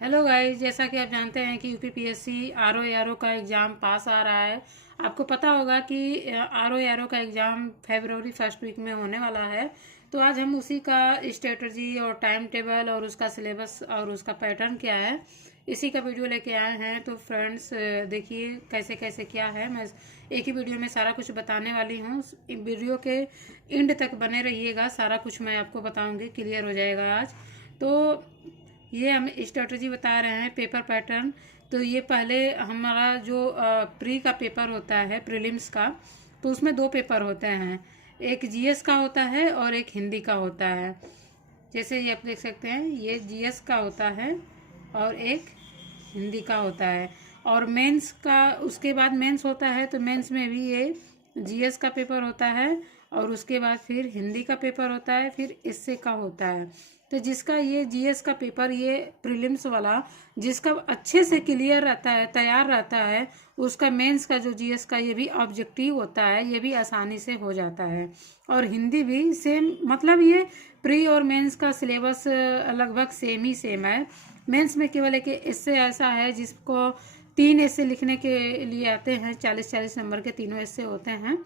Hello guys, जैसा कि आप जानते हैं कि यूपीपीएससी आर ओ आर का एग्ज़ाम पास आ रहा है। आपको पता होगा कि आर ओ आर का एग्ज़ाम फरवरी फर्स्ट वीक में होने वाला है। तो आज हम उसी का स्ट्रेटजी और टाइम टेबल और उसका सिलेबस और उसका पैटर्न क्या है, इसी का वीडियो लेके आए हैं। तो फ्रेंड्स, देखिए कैसे कैसे क्या है। मैं एक ही वीडियो में सारा कुछ बताने वाली हूँ। वीडियो के एंड तक बने रहिएगा, सारा कुछ मैं आपको बताऊँगी, क्लियर हो जाएगा आज। तो ये हम स्ट्रेटजी बता रहे हैं, पेपर पैटर्न। तो ये पहले हमारा जो प्री का पेपर होता है, प्रीलिम्स का, तो उसमें दो पेपर होते हैं। एक जीएस का होता है और एक हिंदी का होता है। जैसे ये आप देख सकते हैं, ये जीएस का होता है और एक हिंदी का होता है। और मेंस का उसके बाद मेंस होता है, तो मेंस में भी ये जीएस का पेपर होता है और उसके बाद फिर हिंदी का पेपर होता है, फिर इससे का होता है। तो जिसका ये जीएस का पेपर, ये प्रीलिम्स वाला, जिसका अच्छे से क्लियर रहता है, तैयार रहता है, उसका मेंस का जो जीएस का ये भी ऑब्जेक्टिव होता है, ये भी आसानी से हो जाता है। और हिंदी भी सेम, मतलब ये प्री और मेंस का सिलेबस लगभग सेम ही सेम है। मेंस में केवल एक इससे ऐसा है जिसको 3 ऐसे लिखने के लिए आते हैं, 40-40 नंबर के तीनों ऐसे होते हैं।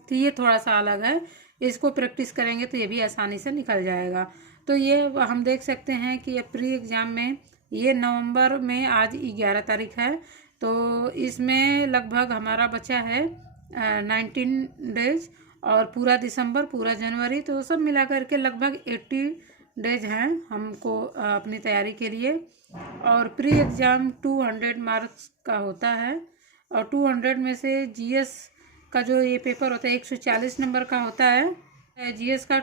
तो ये थोड़ा सा अलग है। इसको प्रैक्टिस करेंगे तो ये भी आसानी से निकल जाएगा। तो ये हम देख सकते हैं कि ये प्री एग्ज़ाम में, ये नवंबर में आज 11 तारीख है, तो इसमें लगभग हमारा बचा है 19 डेज। और पूरा दिसंबर, पूरा जनवरी, तो सब मिला करके लगभग 80 डेज हैं हमको अपनी तैयारी के लिए। और प्री एग्ज़ाम 200 मार्क्स का होता है। और 200 में से जीएस का जो ये पेपर होता है 140 नंबर का होता है। जीएस का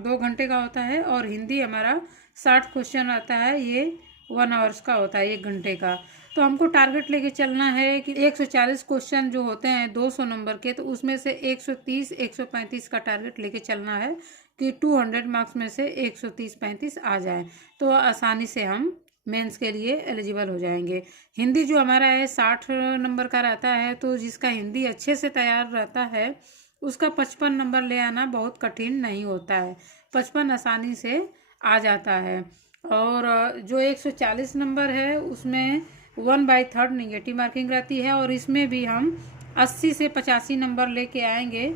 2 घंटे का होता है। और हिंदी हमारा 60 क्वेश्चन आता है, ये 1 आवर्स का होता है, 1 घंटे का। तो हमको टारगेट लेके चलना है कि 140 क्वेश्चन जो होते हैं 200 नंबर के, तो उसमें से 130 135 का टारगेट लेके चलना है कि 200 मार्क्स में से 130-135 आ जाए, तो आसानी से हम मेंस के लिए एलिजिबल हो जाएंगे। हिंदी जो हमारा है 60 नंबर का रहता है, तो जिसका हिंदी अच्छे से तैयार रहता है उसका 55 नंबर ले आना बहुत कठिन नहीं होता है, 55 आसानी से आ जाता है। और जो 140 नंबर है उसमें 1/3 निगेटिव मार्किंग रहती है, और इसमें भी हम 80 से 85 नंबर लेके आएंगे,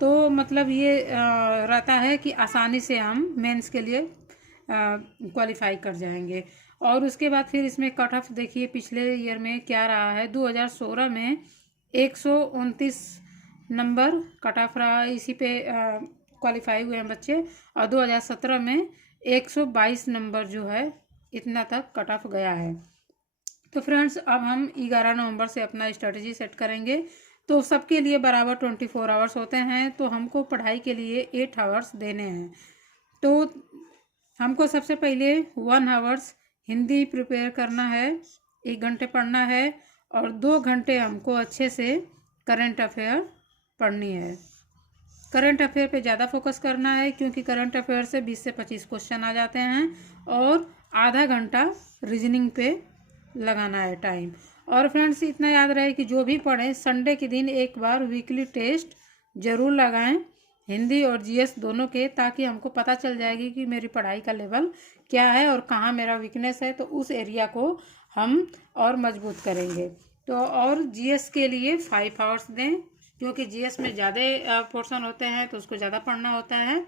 तो मतलब ये रहता है कि आसानी से हम मेंस के लिए क्वालिफाई कर जाएंगे। और उसके बाद फिर इसमें कट ऑफ देखिए पिछले ईयर में क्या रहा है। 2016 में 129 नंबर कट ऑफ रहा, इसी पे क्वालिफाई हुए हैं बच्चे। और 2017 में 122 नंबर जो है, इतना तक कट ऑफ गया है। तो फ्रेंड्स, अब हम 11 नवंबर से अपना स्ट्रेटजी सेट करेंगे। तो सबके लिए बराबर 24 आवर्स होते हैं, तो हमको पढ़ाई के लिए 8 आवर्स देने हैं। तो हमको सबसे पहले 1 आवर्स हिंदी प्रिपेयर करना है, 1 घंटे पढ़ना है। और 2 घंटे हमको अच्छे से करंट अफेयर पढ़नी है। करंट अफेयर पे ज़्यादा फोकस करना है, क्योंकि करंट अफेयर से 20 से 25 क्वेश्चन आ जाते हैं। और आधा घंटा रीजनिंग पे लगाना है टाइम। और फ्रेंड्स, इतना याद रहे कि जो भी पढ़ें, संडे के दिन एक बार वीकली टेस्ट ज़रूर लगाएं, हिंदी और जीएस दोनों के, ताकि हमको पता चल जाएगी कि मेरी पढ़ाई का लेवल क्या है और कहाँ मेरा वीकनेस है, तो उस एरिया को हम और मजबूत करेंगे। तो और जीएस के लिए 5 आवर्स दें, क्योंकि जीएस में ज़्यादा पोर्शन होते हैं, तो उसको ज़्यादा पढ़ना होता है।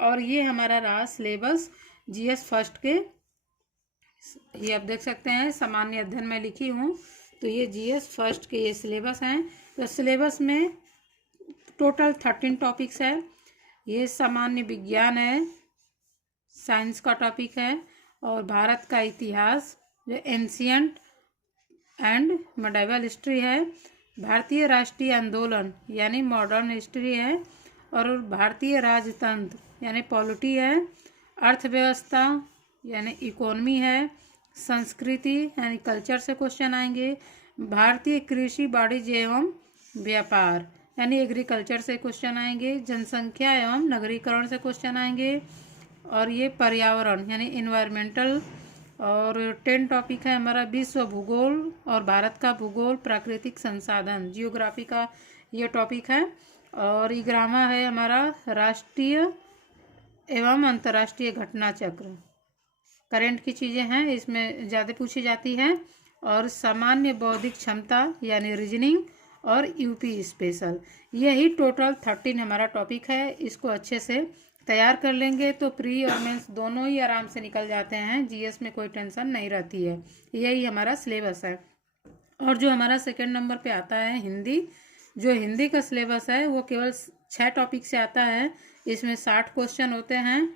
और ये हमारा रहा सिलेबस जीएस फर्स्ट के। ये आप देख सकते हैं, सामान्य अध्ययन में लिखी हूँ, तो ये जीएस फर्स्ट के ये सिलेबस हैं। तो सिलेबस में टोटल 13 टॉपिक्स है। ये सामान्य विज्ञान है, साइंस का टॉपिक है। और भारत का इतिहास, जो एंशियंट एंड मेडिवल हिस्ट्री है। भारतीय राष्ट्रीय आंदोलन यानी मॉडर्न हिस्ट्री है। और भारतीय राजतंत्र यानी पॉलिटी है। अर्थव्यवस्था यानी इकोनॉमी है। संस्कृति यानी कल्चर से क्वेश्चन आएंगे। भारतीय कृषि, वाणिज्य एवं व्यापार यानी एग्रीकल्चर से क्वेश्चन आएंगे। जनसंख्या एवं नगरीकरण से क्वेश्चन आएंगे। और ये पर्यावरण यानी इन्वायरमेंटल। और 10 टॉपिक है हमारा विश्व भूगोल और भारत का भूगोल, प्राकृतिक संसाधन, जियोग्राफी का ये टॉपिक है। और 11वां है हमारा राष्ट्रीय एवं अंतर्राष्ट्रीय घटना चक्र। करंट की चीज़ें हैं, इसमें ज़्यादा पूछी जाती है। और सामान्य बौद्धिक क्षमता यानी रीजनिंग और यूपी स्पेशल, यही टोटल 13 हमारा टॉपिक है। इसको अच्छे से तैयार कर लेंगे तो प्री और मेंस दोनों ही आराम से निकल जाते हैं, जीएस में कोई टेंशन नहीं रहती है। यही हमारा सिलेबस है। और जो हमारा सेकंड नंबर पे आता है हिंदी, जो हिंदी का सिलेबस है वो केवल 6 टॉपिक से आता है। इसमें 60 क्वेश्चन होते हैं।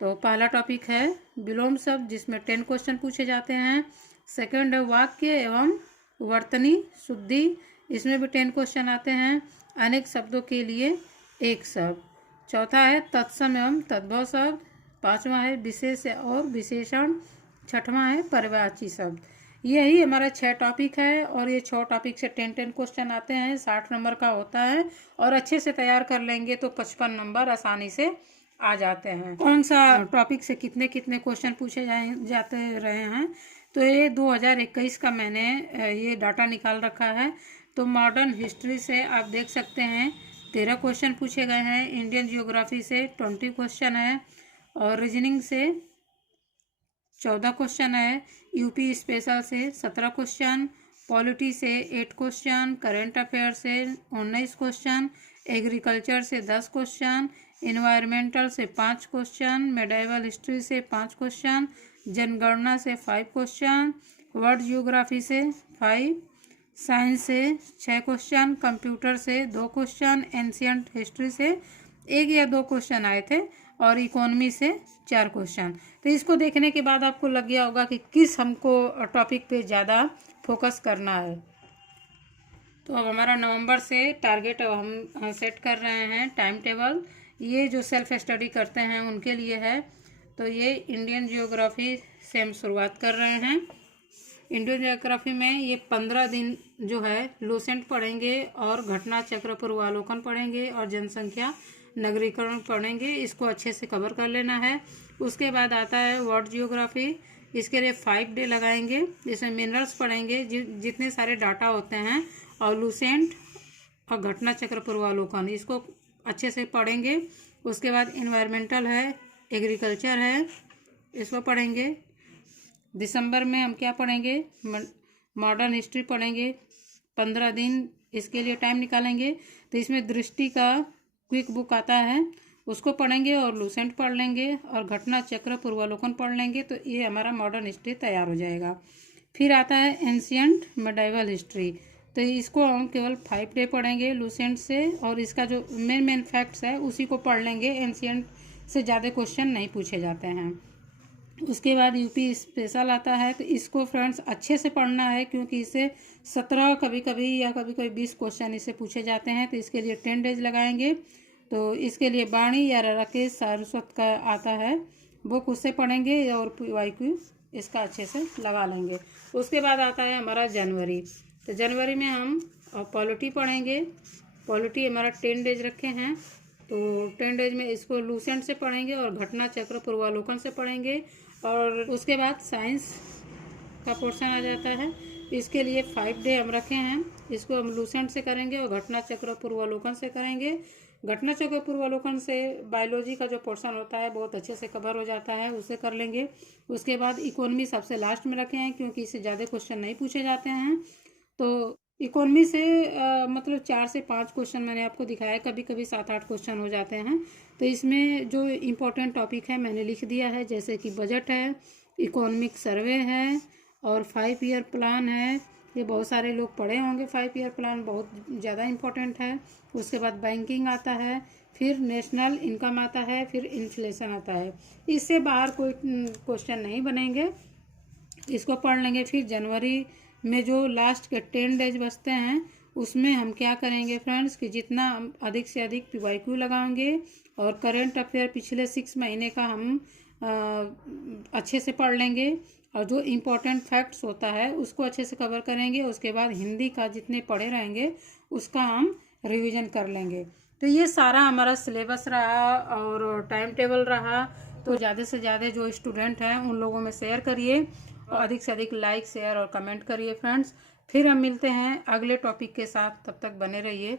तो पहला टॉपिक है विलोम शब्द, जिसमें 10 क्वेश्चन पूछे जाते हैं। सेकंड है वाक्य एवं वर्तनी शुद्धि, इसमें भी 10 क्वेश्चन आते हैं। अनेक शब्दों के लिए एक शब्द। चौथा है तत्सम एवं तद्भव शब्द। पांचवा है विशेष और विशेषण। छठवां है पर्यायवाची शब्द। यही हमारा 6 टॉपिक है और ये 6 टॉपिक से 10 क्वेश्चन आते हैं। 60 नंबर का होता है और अच्छे से तैयार कर लेंगे तो 55 नंबर आसानी से आ जाते हैं। कौन सा टॉपिक से कितने कितने क्वेश्चन पूछे जाते रहे हैं, तो ये 2021 का मैंने ये डाटा निकाल रखा है। तो मॉडर्न हिस्ट्री से आप देख सकते हैं 13 क्वेश्चन पूछे गए हैं। इंडियन जियोग्राफी से 20 क्वेश्चन है और रीजनिंग से 14 क्वेश्चन है। यूपी स्पेशल से 17 क्वेश्चन, पॉलिटी से 8 क्वेश्चन, करंट अफेयर से 19 क्वेश्चन, एग्रीकल्चर से 10 क्वेश्चन, इन्वायरमेंटल से 5 क्वेश्चन, मेडिवल हिस्ट्री से 5 क्वेश्चन, जनगणना से 5 क्वेश्चन, वर्ल्ड जियोग्राफी से 5, साइंस से 6 क्वेश्चन, कंप्यूटर से 2 क्वेश्चन, एंशियंट हिस्ट्री से 1 या 2 क्वेश्चन आए थे और इकोनॉमी से 4 क्वेश्चन। तो इसको देखने के बाद आपको लग गया होगा कि किस हमको टॉपिक पे ज़्यादा फोकस करना है। तो अब हमारा नवंबर से टारगेट अब हम सेट कर रहे हैं टाइम टेबल। ये जो सेल्फ स्टडी करते हैं उनके लिए है। तो ये इंडियन जियोग्राफी से हम शुरुआत कर रहे हैं। इंडियन जियोग्राफी में ये 15 दिन जो है लूसेंट पढ़ेंगे और घटना चक्र पूर्वावलोकन पढ़ेंगे और जनसंख्या नगरीकरण पढ़ेंगे। इसको अच्छे से कवर कर लेना है। उसके बाद आता है वर्ल्ड जियोग्राफी। इसके लिए 5 डे लगाएंगे। इसमें मिनरल्स पढ़ेंगे, जितने सारे डाटा होते हैं, और लूसेंट और घटना चक्र पूर्वावलोकन, इसको अच्छे से पढ़ेंगे। उसके बाद इन्वायरमेंटल है, एग्रीकल्चर है, इसको पढ़ेंगे। दिसंबर में हम क्या पढ़ेंगे, मॉडर्न हिस्ट्री पढ़ेंगे। 15 दिन इसके लिए टाइम निकालेंगे। तो इसमें दृष्टि का क्विक बुक आता है, उसको पढ़ेंगे और लूसेंट पढ़ लेंगे और घटना चक्र पूर्वावलोकन पढ़ लेंगे। तो ये हमारा मॉडर्न हिस्ट्री तैयार हो जाएगा। फिर आता है एंशियंट मेडिवल हिस्ट्री। तो इसको हम केवल 5 डे पढ़ेंगे लूसेंट से, और इसका जो मेन फैक्ट्स है उसी को पढ़ लेंगे। एंशियंट से ज़्यादा क्वेश्चन नहीं पूछे जाते हैं। उसके बाद यूपी स्पेशल आता है। तो इसको फ्रेंड्स अच्छे से पढ़ना है, क्योंकि इससे 17 कभी कभी 20 क्वेश्चन इससे पूछे जाते हैं। तो इसके लिए 10 डेज लगाएंगे। तो इसके लिए वाणी या राकेश सारस्वत का आता है, बुक उससे पढ़ेंगे और वाईक्यू इसका अच्छे से लगा लेंगे। उसके बाद आता है हमारा जनवरी। तो जनवरी में हम पॉलिटी पढ़ेंगे। पॉलिटी हमारा 10 डेज रखे हैं। तो 10 डेज में इसको लूसेंट से पढ़ेंगे और घटना चक्र पूर्वावलोकन से पढ़ेंगे। और उसके बाद साइंस का पोर्शन आ जाता है। इसके लिए 5 डे हम रखे हैं। इसको हम लूसेंट से करेंगे और घटना चक्र पूर्वावलोकन से करेंगे। घटना चक्र पूर्वावलोकन से बायोलॉजी का जो पोर्शन होता है बहुत अच्छे से कवर हो जाता है, उसे कर लेंगे। उसके बाद इकोनॉमी सबसे लास्ट में रखे हैं, क्योंकि इससे ज़्यादा क्वेश्चन नहीं पूछे जाते हैं। तो इकोनॉमी से मतलब 4 से 5 क्वेश्चन मैंने आपको दिखाया, कभी कभी 7-8 क्वेश्चन हो जाते हैं। तो इसमें जो इम्पोर्टेंट टॉपिक है मैंने लिख दिया है, जैसे कि बजट है, इकोनॉमिक सर्वे है और 5 ईयर प्लान है। ये बहुत सारे लोग पढ़े होंगे। 5 ईयर प्लान बहुत ज़्यादा इम्पोर्टेंट है। उसके बाद बैंकिंग आता है, फिर नेशनल इनकम आता है, फिर इन्फ्लेशन आता है। इससे बाहर कोई क्वेश्चन नहीं बनेंगे, इसको पढ़ लेंगे। फिर जनवरी में जो लास्ट के 10 डेज बचते हैं उसमें हम क्या करेंगे फ्रेंड्स, कि जितना अधिक से अधिक PYQ लगाएंगे और करंट अफेयर पिछले 6 महीने का हम अच्छे से पढ़ लेंगे। और जो इम्पोर्टेंट फैक्ट्स होता है उसको अच्छे से कवर करेंगे। उसके बाद हिंदी का जितने पढ़े रहेंगे उसका हम रिवीजन कर लेंगे। तो ये सारा हमारा सिलेबस रहा और टाइम टेबल रहा। तो ज़्यादा से ज़्यादा जो स्टूडेंट हैं उन लोगों में शेयर करिए और अधिक से अधिक लाइक शेयर और कमेंट करिए फ्रेंड्स। फिर हम मिलते हैं अगले टॉपिक के साथ, तब तक बने रहिए।